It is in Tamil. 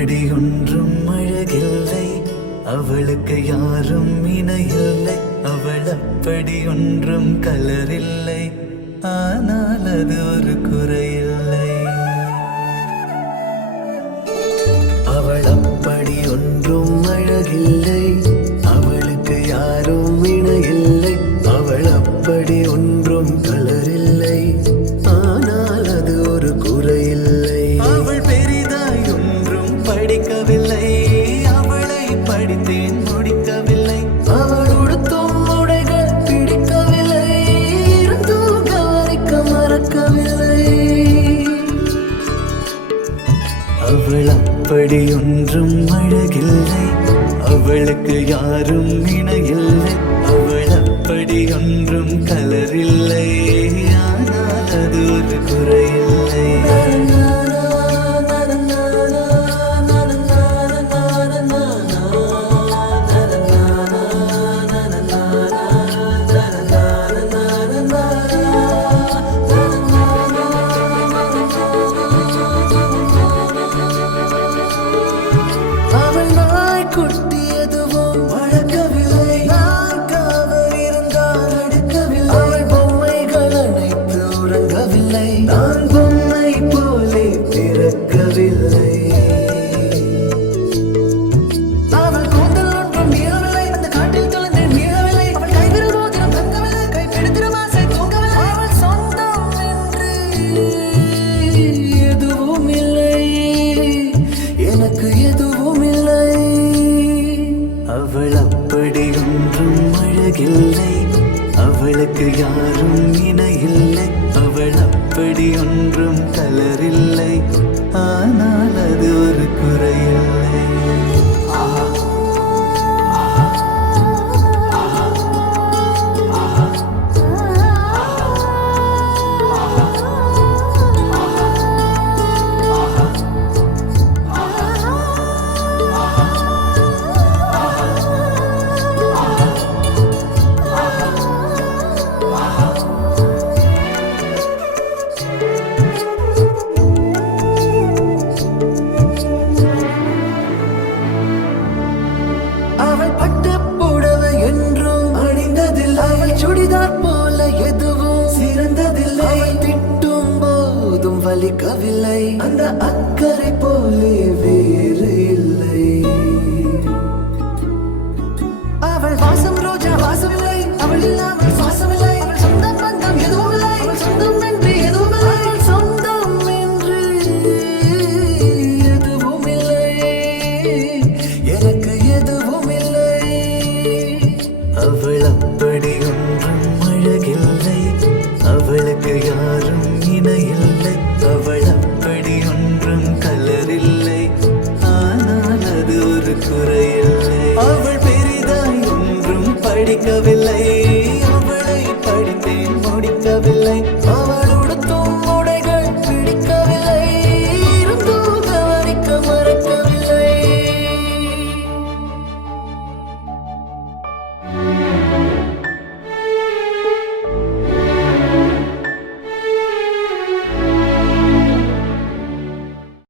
அப்படி ஒன்றும் அழகில்லை, அவளுக்கு யாரும் இணையில்லை. அவள் அப்படி ஒன்றும் கலரில்லை, ஆனால் அது ஒரு குறையில்லை. அவள் அப்படி ஒன்றும் அழகில்லை, அவளுக்கு யாரும் இணையில்லை. அவள் அப்படி ஒன்றும் கலரில்லை, ஆனால் அது ஒரு குறையில்லை. அவள் பெரிதாய் ஒன்றும் படிக்கவில்லை, அவளை படித்தேன் முடிக்கவில்லை. அவள் உடுத்தும் உடைகள் பிடிக்கவில்லை, இருந்தும் கவனிக்க மறக்கவில்லை. அவள் அப்படி ஒன்றும் அழகில்லை, அவளுக்கு யாரும் இணையில்லை. அவள் அப்படி ஒன்றும் கலரில்லை, ஆனால் அது ஒரு குறையில்லை. அவள் நாய் குட்டி எதுவும் வளர்க்கவில்லை, நான் காவல் இருந்தால் அடுக்கவில்லை. அவள் பொம்மைகள் அனைத்து உறங்கவில்லை, நான் பொம்மை போலே பிறக்கவில்லை. அவள் கூந்தல் ஒன்றும் மீளவில்லை, அந்த காட்டில் தொலைந்தேன் மீளவில்லை. அவள் கைவிரல் மோதிரம் தங்கவில்லை, கைப்பிடித்திடும் ஆசை தூங்கவில்லை. அவள் சொந்தம் என்று எதுவும் இல்லை, எனக்கு எதுவும் இல்லை. அவள் அப்படி ஒன்றும் அழகில்லை, அவளுக்கு யாரும் இணையில்லை. அவள் அப்படி ஒன்றும் கலரில்லை, ஆனால் அது ஒரு குறையில்லை. அவள் பட்டு புடவை என்றும் அணிந்ததில்லை, அவள் சுடிதார் போல எதுவும் சிறந்ததில்லை. அவள் திட்டும் போதும் வலிக்கவில்லை, அந்த அக்கறை போலே